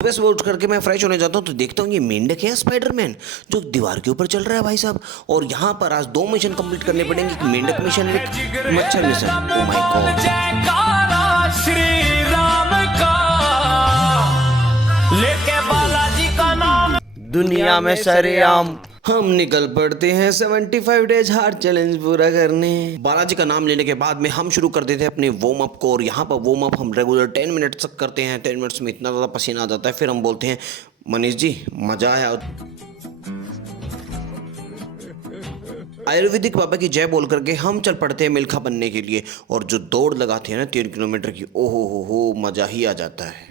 सुबह सुबह उठ करके मैं फ्रेश होने जाता हूँ तो देखता हूँ ये मेंढक है स्पाइडरमैन जो दीवार के ऊपर चल रहा है भाई साहब। और यहाँ पर आज 2 मिशन कंप्लीट करने पड़ेंगे, एक मेंढक मिशन एक मच्छर मिशन। ओ माय गॉड, जयकारा श्री राम का, लेके बालाजी का नाम दुनिया में सरेआम हम निकल पड़ते हैं 75 डेज हार्ड चैलेंज पूरा करने। बालाजी का नाम लेने के बाद में हम शुरू कर देते हैं अपने वार्म अप को। और यहाँ पर वार्म अप हम रेगुलर 10 मिनट तक करते हैं। 10 मिनट्स में इतना ज़्यादा पसीना आ जाता है, फिर हम बोलते हैं मनीष जी मजा आया। आयुर्वेदिक बाबा की जय बोल करके हम चल पड़ते हैं मिल्खा बनने के लिए। और जो दौड़ लगाते हैं ना 3 किलोमीटर की, ओहो हो मजा ही आ जाता है।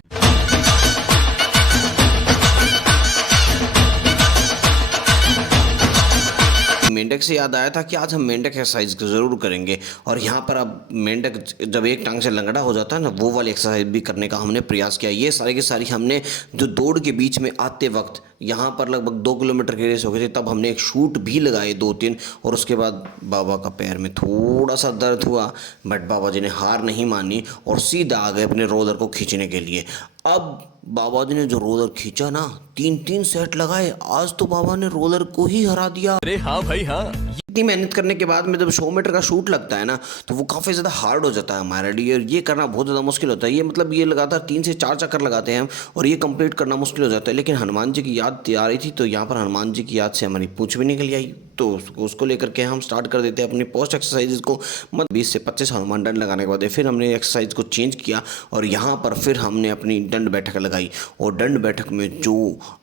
मेंढक से याद आया था कि आज हम मेंढक एक्सरसाइज जरूर करेंगे। और यहाँ पर अब मेंढक जब एक टांग से लंगड़ा हो जाता है ना, वो वाली एक्सरसाइज भी करने का हमने प्रयास किया। ये सारी की सारी हमने जो दौड़ के बीच में आते वक्त यहाँ पर लगभग 2 किलोमीटर की रेस हो गई थी, तब हमने एक शूट भी लगाए 2-3। और उसके बाद बाबा का पैर में थोड़ा सा दर्द हुआ, बट बाबा जी ने हार नहीं मानी और सीधा आ गए अपने रोलर को खींचने के लिए। अब बाबा जी ने जो रोलर खींचा ना, 3-3 सेट लगाए, आज तो बाबा ने रोलर को ही हरा दिया। अरे हाँ भाई हाँ। इतनी मेहनत करने के बाद में जब 100 मीटर का शूट लगता है ना, तो वो काफ़ी ज़्यादा हार्ड हो जाता है हमारे लिए। ये करना बहुत ज़्यादा मुश्किल होता है। ये मतलब ये लगातार 3 से 4 चक्कर लगाते हैं हम, और ये कंप्लीट करना मुश्किल हो जाता है। लेकिन हनुमान जी की याद आ रही थी, तो यहाँ पर हनुमान जी की याद से हमारी पूंछ भी निकल आई। तो उसको लेकर के हम स्टार्ट कर देते हैं अपनी पोस्ट एक्सरसाइज को। मतलब 20 से 25 हनुमान दंड लगाने के बाद फिर हमने एक्सरसाइज को चेंज किया, और यहाँ पर फिर हमने अपनी दंड बैठक लगाई। और दंड बैठक में जो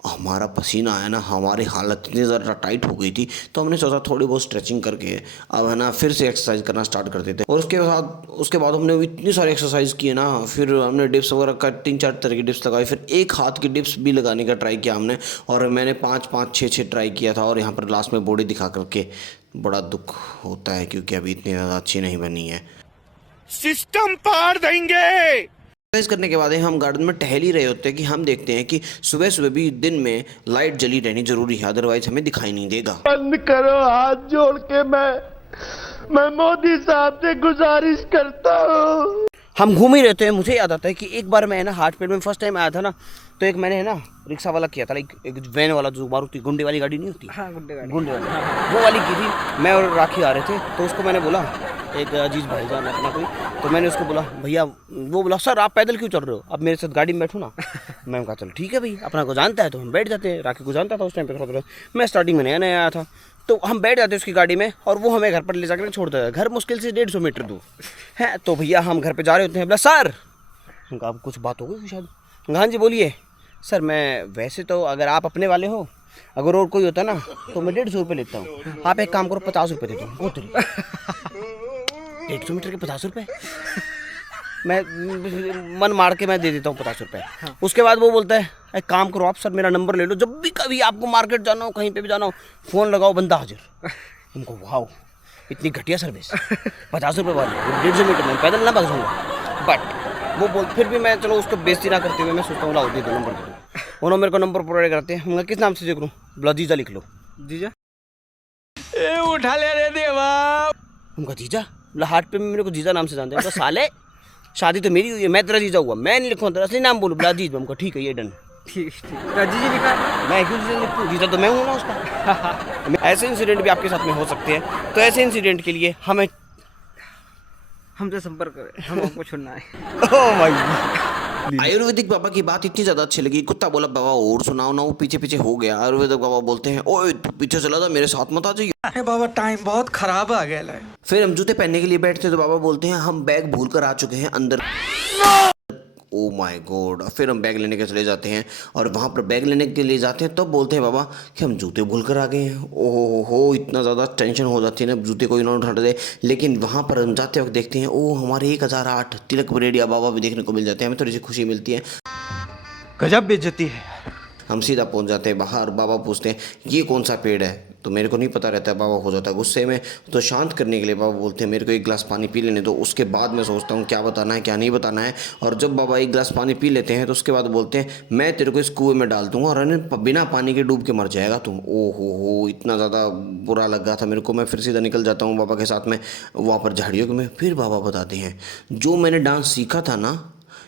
हमारा पसीना आया ना, हमारी हालत इतनी ज़्यादा टाइट हो गई थी, तो हमने सोचा थोड़ी बहुत स्ट्रेचिंग करके अब है ना फिर से एक्सरसाइज करना स्टार्ट कर देते। और उसके बाद हमने इतनी सारी एक्सरसाइज किए ना, फिर हमने डिप्स वगैरह का 3-4 तरह की डिप्स लगाई, फिर एक हाथ की डिप्स भी लगाने का ट्राई किया हमने। और मैंने 5-5, 6-6 ट्राई किया था। और यहाँ पर लास्ट में बॉडी दिखा करके बड़ा दुख होता है, क्योंकि अभी इतनी ज़्यादा अच्छी नहीं बनी है। सिस्टम पार देंगे। एक्सरसाइज करने के बाद हम गार्डन में टहल ही रहे होते हैं कि हम देखते हैं कि सुबह सुबह भी दिन में लाइट जली रहनी जरूरी है, अदरवाइज हमें दिखाई नहीं देगा। बंद करो, हाथ जोड़ के मैं मोदी साहब से गुजारिश करता हूँ। हम घूम ही रहते हैं। मुझे याद आता है कि एक बार मैं ना हार्ट पेट में फर्स्ट टाइम आया था ना, तो एक मैंने है ना रिक्शा वाला किया था, लाइक एक वैन वाला, जो मारुति गुंडे वाली गाड़ी नहीं होती, हाँ गुंडे वाली, वो वाली की थी। मैं और राखी आ रहे थे, तो उसको मैंने बोला, एक अजीज भाईजान अपना कोई, तो मैंने उसको बोला भैया, वो बोला सर आप पैदल क्यों चल रहे हो, अब मेरे साथ गाड़ी में बैठो ना। मैं कहा चलो ठीक है भाई, अपना को जानता है तो हम बैठ जाते हैं। राखी को जानता था उस टाइम पे थोड़ा, मैं स्टार्टिंग में नया नया आया था, तो हम बैठ जाते उसकी गाड़ी में, और वो हमें घर पर ले जाकर छोड़ देता है। घर मुश्किल से 150 मीटर दूर है। तो भैया हम घर पे जा रहे होते हैं, बोला सर, उनका अब कुछ बात हो गई शायद। हाँ जी बोलिए सर। मैं वैसे तो अगर आप अपने वाले हो, अगर और कोई होता ना तो मैं 150 रुपये लेता हूँ। आप एक काम करो, 50 रुपये दे दो। 150 मीटर के 50 रुपये मैं मन मार के मैं दे देता हूँ 50 रुपये। उसके बाद वो बोलता है एक काम करो आप सर, मेरा नंबर ले लो, जब भी कभी आपको मार्केट जाना हो, कहीं पे भी जाना हो, फ़ोन लगाओ, बंदा हाजिर। उनको वाओ इतनी घटिया सर्विस, 50 रुपये वाली, 150 मीटर में पैदल ना भाग जाऊँगा। बट वो बोल, फिर भी मैं चलो उसको बेइज्जती ना करते हुए मैं सोचता हूँ लाओ दे दो, नंबर दे दो। उन्होंने मेरे को नंबर प्रोवाइड करते हैं। मैं किस नाम से चेक करूँ, बोला जीजा लिख लो। जीजा उठा ले रे देवा। उनका जीजा, बोला हार्ट पे मेरे को जीजा नाम से जानते हैं। तो साले शादी तो मेरी हुई है, मैं तेरा जीजा हुआ, मैं नहीं लिखूँ तेरा असली नाम बोलूँ, बोला जीजा। उनका ठीक है ये डन। ठीक जीजा लिखा, मैं क्यों जीजा लिखूँ, जीजा तो मैं हूँ ना उसका। ऐसे इंसिडेंट भी आपके साथ में हो सकते हैं, तो ऐसे इंसिडेंट के लिए हमें हमसे संपर्क करें, हम आपको छोड़ना है। Oh my God. आयुर्वेदिक बाबा की बात इतनी ज़्यादा अच्छी लगी, कुत्ता बोला बाबा और सुनाओ ना, वो पीछे पीछे हो गया। आयुर्वेदिक बाबा बोलते हैं ओए तू पीछे चला था, मेरे साथ मत आ जाइए। अरे बाबा टाइम बहुत खराब आ गया है। फिर हम जूते पहनने के लिए बैठते तो बाबा बोलते हैं हम बैग भूल कर आ चुके हैं अंदर। Oh my God. फिर हम बैग लेने के चले जाते हैं, और वहाँ पर बैग लेने के लिए जाते हैं तब बोलते हैं बाबा कि हम जूते भूल कर आ गए हैं। ओहो हो, इतना ज़्यादा टेंशन हो जाती है ना, जूते कोई ना उठा दे। लेकिन वहाँ पर हम जाते वक्त देखते हैं ओ हमारे 1008 तिलक बरेडिया बाबा भी देखने को मिल जाते हैं। हमें थोड़ी सी खुशी मिलती है। गजब बेइज्जती है। हम सीधा पहुंच जाते हैं बाहर। बाबा पूछते हैं ये कौन सा पेड़ है, तो मेरे को नहीं पता रहता है। बाबा हो जाता है गुस्से में, तो शांत करने के लिए बाबा बोलते हैं मेरे को एक गिलास पानी पी लेने दो, उसके बाद मैं सोचता हूँ क्या बताना है क्या नहीं बताना है। और जब बाबा एक गिलास पानी पी लेते हैं तो उसके बाद बोलते हैं मैं तेरे को इस कुएं में डाल दूंगा और बिना पानी के डूब के मर जाएगा तुम। ओ हो, इतना ज़्यादा बुरा लग गया था मेरे को। मैं फिर सीधा निकल जाता हूँ बाबा के साथ में वहाँ पर झाड़ियों में। फिर बाबा बताते हैं जो मैंने डांस सीखा था ना,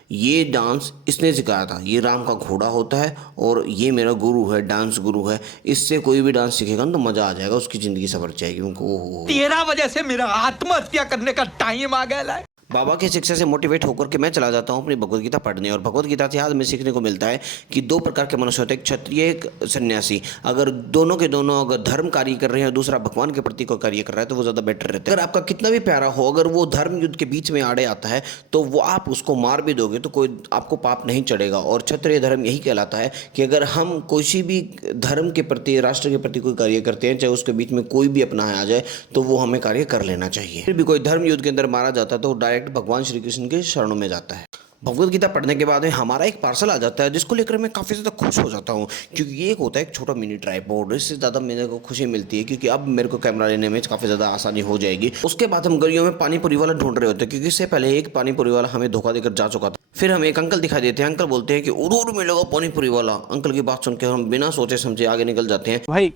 ये डांस इसने सिखाया था, ये राम का घोड़ा होता है और ये मेरा गुरु है, डांस गुरु है। इससे कोई भी डांस सीखेगा ना तो मज़ा आ जाएगा, उसकी ज़िंदगी सवर जाएगी। उनको तेरा वजह से मेरा आत्महत्या करने का टाइम आ गया है। बाबा की शिक्षा से मोटिवेट होकर के मैं चला जाता हूँ अपनी भगवत गीता पढ़ने, और भगवत गीता से आज हमें सीखने को मिलता है कि दो प्रकार के मनुष्य होते हैं, एक क्षत्रिय एक सन्यासी। अगर दोनों के दोनों अगर धर्म कार्य कर रहे हैं और दूसरा भगवान के प्रति कोई कार्य कर रहा है तो वो ज़्यादा बेटर रहता है। अगर आपका कितना भी प्यारा हो, अगर वो धर्म युद्ध के बीच में आड़े आता है तो वो आप उसको मार भी दोगे तो कोई आपको पाप नहीं चढ़ेगा। और क्षत्रिय धर्म यही कहलाता है कि अगर हम किसी भी धर्म के प्रति, राष्ट्र के प्रति कोई कार्य करते हैं, चाहे उसके बीच में कोई भी अपना आ जाए तो वो हमें कार्य कर लेना चाहिए। फिर भी कोई धर्म युद्ध के अंदर मारा जाता है तो डायरेक्ट भगवान श्री कृष्ण के शरणों में जाता है। भगवत गीता पढ़ने के बाद में हमारा एक पार्सल आ जाता है जिसको लेकर मैं काफ़ी ज़्यादा खुश हो जाता हूँ, क्योंकि ये एक होता है एक छोटा मिनी ट्राइपॉड। इससे ज़्यादा मेरे को खुशी मिलती है क्योंकि अब मेरे को कैमरा लेने में काफ़ी ज़्यादा आसानी हो जाएगी। उसके बाद हम गलियों में पानी पूरी वाला ढूंढ रहे होते हैं, क्योंकि इससे पहले एक पानी पूरी वाला हमें धोखा देकर जा चुका था। फिर हमें एक अंकल दिखाई देते हैं, अंकल बोलते हैं कि उधर मिलेगा पानी पूरी वाला। अंकल की बात सुनकर हम बिना सोचे समझे आगे निकल जाते हैं। भाई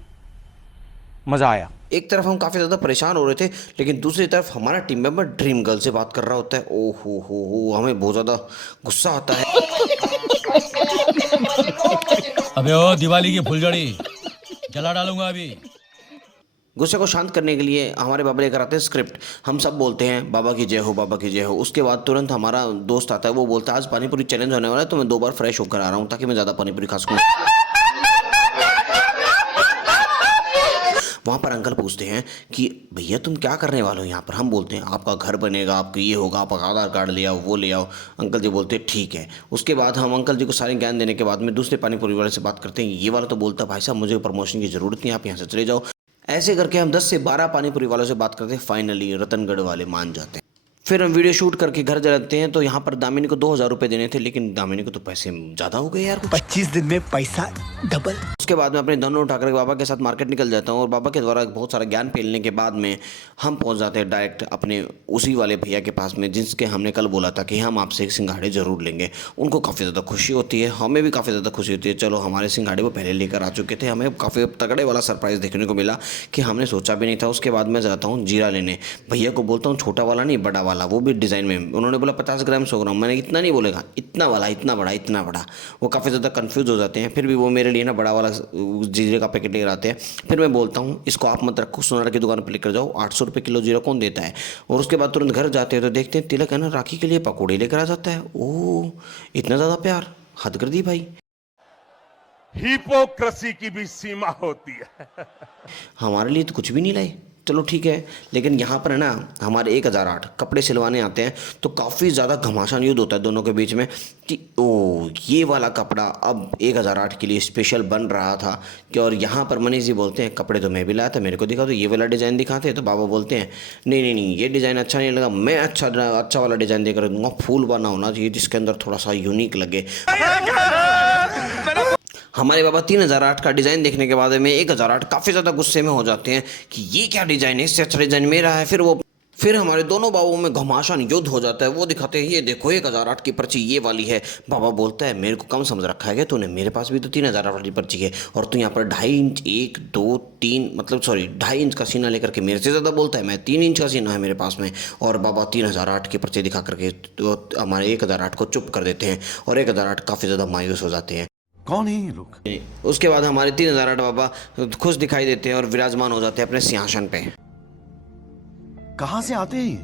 मजा आया। एक तरफ हम काफ़ी ज़्यादा परेशान हो रहे थे, लेकिन दूसरी तरफ हमारा टीम मेंबर ड्रीम गर्ल से बात कर रहा होता है। ओ हो, हमें बहुत ज़्यादा गुस्सा आता है। अबे ओ दिवाली की फुलझड़ी जला डालूंगा अभी। गुस्से को शांत करने के लिए हमारे बाबा लेकर आते हैं स्क्रिप्ट। हम सब बोलते हैं बाबा की जय हो, बाबा की जय हो। उसके बाद तुरंत हमारा दोस्त आता है, वो बोलता है आज पानीपुरी चैलेंज होने वाला है तो मैं 2 बार फ्रेश होकर आ रहा हूँ ताकि मैं ज़्यादा पानीपुरी खा सकूँ। वहाँ पर अंकल पूछते हैं कि भैया तुम क्या करने वाले हो यहाँ पर। हम बोलते हैं आपका घर बनेगा, आपका ये होगा, आप आधार कार्ड ले आओ, वो ले आओ। अंकल जी बोलते हैं ठीक है। उसके बाद हम अंकल जी को सारे ज्ञान देने के बाद में दूसरे पानीपुरी वाले से बात करते हैं। ये वाला तो बोलता है भाई साहब मुझे प्रमोशन की ज़रूरत नहीं, आप यहाँ से चले जाओ। ऐसे करके हम 10 से 12 पानीपुरी वालों से बात करते हैं। फाइनली रतनगढ़ वाले मान जाते हैं। फिर हम वीडियो शूट करके घर जाते हैं तो यहाँ पर दामिनी को 2000 रुपये देने थे, लेकिन दामिनी को तो पैसे ज़्यादा हो गए यार। 25 दिन में पैसा डबल। उसके बाद में अपने दोनों उठाकर बाबा के साथ मार्केट निकल जाता हूँ और बाबा के द्वारा बहुत सारा ज्ञान फैलने के बाद में हम पहुँच जाते हैं डायरेक्ट अपने उसी वाले भैया के पास में जिसके हमने कल बोला था कि हम आपसे एक सिंघाड़े ज़रूर लेंगे। उनको काफ़ी ज़्यादा खुशी होती है, हमें भी काफ़ी ज़्यादा खुशी होती है। चलो हमारे सिंघाड़े वो पहले लेकर आ चुके थे, हमें काफ़ी तगड़े वाला सरप्राइज़ देखने को मिला कि हमने सोचा भी नहीं था। उसके बाद मैं जाता हूँ जीरा लेने, भैया को बोलता हूँ छोटा वाला नहीं बड़ा वाला, वो भी डिज़ाइन में। उन्होंने बोला 50 ग्राम 100 ग्राम, मैंने इतना नहीं बोलेगा, इतना वाला, इतना बड़ा, इतना बड़ा। वो काफ़ी ज़्यादा कंफ्यूज हो जाते हैं, फिर भी वो मेरे लिए ना बड़ा वाला जीरे का पैकेट लेकर आते हैं। फिर मैं बोलता हूँ इसको आप मत रखो, सोनार की दुकान पर लेकर जाओ, 800 रुपये किलो जीरा कौन देता है। और उसके बाद तुरंत घर जाते हैं तो देखते हैं तिलक है ना राखी के लिए पकौड़े लेकर आ जाता है। ओह इतना ज़्यादा प्यार, हद कर दी भाई। हिपोक्रेसी की भी सीमा होती है। हमारे लिए तो कुछ भी नहीं लाए, चलो ठीक है। लेकिन यहाँ पर है ना हमारे 1008 कपड़े सिलवाने आते हैं तो काफ़ी ज़्यादा घमासान युद्ध होता है दोनों के बीच में कि ओ ये वाला कपड़ा अब 1008 के लिए स्पेशल बन रहा था कि। और यहाँ पर मनीष जी बोलते हैं कपड़े तो मैं भी लाया था, मेरे को दिखा तो ये वाला डिज़ाइन दिखाते हैं। तो बाबा बोलते हैं नहीं ये डिज़ाइन अच्छा नहीं लगा, मैं अच्छा वाला डिज़ाइन देकर दूंगा, फूल बना होना चाहिए जिसके अंदर थोड़ा सा यूनिक लगे। हमारे बाबा 3008 का डिज़ाइन देखने के बाद में 1008 काफ़ी ज़्यादा गुस्से में हो जाते हैं कि ये क्या डिज़ाइन है, इससे अच्छा डिज़ाइन मेरा है। फिर हमारे दोनों बाबों में घमासान युद्ध हो जाता है। वो दिखाते हैं ये देखो 1008 की पर्ची ये वाली है। बाबा बोलता है मेरे को कम समझ रखा है क्या तूने, मेरे पास भी तो 3008 वाली पर्ची है और तू यहाँ पर 2.5 इंच 1 2 3 मतलब 2.5 इंच का सीना लेकर के मेरे से ज़्यादा बोलता है। मैं 3 इंच का सीना है मेरे पास में, और बाबा 3008 की पर्ची दिखा करके तो हमारे 1008 को चुप कर देते हैं और 1008 काफ़ी ज़्यादा मायूस हो जाते हैं। कौन है ये लोग? उसके बाद हमारे 3008 बाबा खुश दिखाई देते हैं और विराजमान हो जाते हैं अपने सिंहासन पे। कहाँ से आते हैं ये?